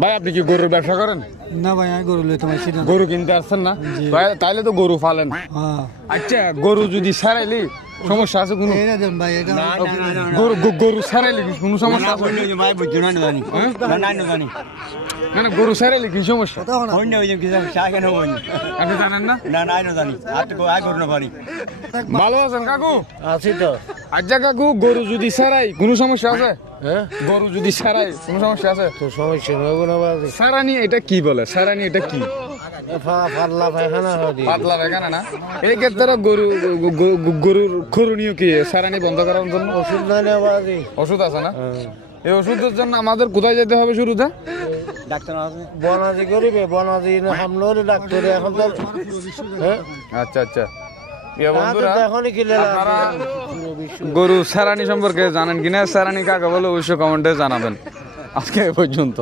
ভাই আপনি কি গরুর ব্যবসা করেন? না ভাই আমি গরু লইতে পারছি না। গরু কিনতে আসছেন না ভাই? তাইলে তো গরু পালেন। হ্যাঁ আচ্ছা গরু যদি সারাইলি সমস্যা আছে কোনো? এটা দেন ভাই এটা গরু সারাইলি কি কোনো সমস্যা আছে? মানে গরু সারাইলি কি সমস্যা আপনি জানেন না? ভালো আছেন কাকু? আছি তো। আচ্ছা কাকু গরু যদি সারাই কোনো সমস্যা আছে? হ্যাঁ গরু যদি সারাই কোনো সমস্যা আছে? তো সমস্যা নেই না ভাই। সারানি এটা কি বলে? সারানি এটা কি? পাতলা পায়খানা হয় দি। পাতলা বেগানা না? এই ক্ষেত্রে গরুর করণীয় কি সারানি বন্ধ করার জন্য? ওষুধ নাই না বাজি। ওষুধ আছে না? এই ওষুধের জন্য আমাদের কোথায় যেতে হবে শুরুতে? ডাক্তার আছে বনাজি করিবে বনাজি না হামলোর ডাক্তার এখন তো হ্যাঁ আচ্ছা আচ্ছা প্রিয় বন্ধুরা এখনই কিলে আপনারা গরু সারানি সম্পর্কে জানেন কিনা? সারানি কাকে বলে অবশ্যই কমেন্টে জানাবেন। আজকে এ পর্যন্ত।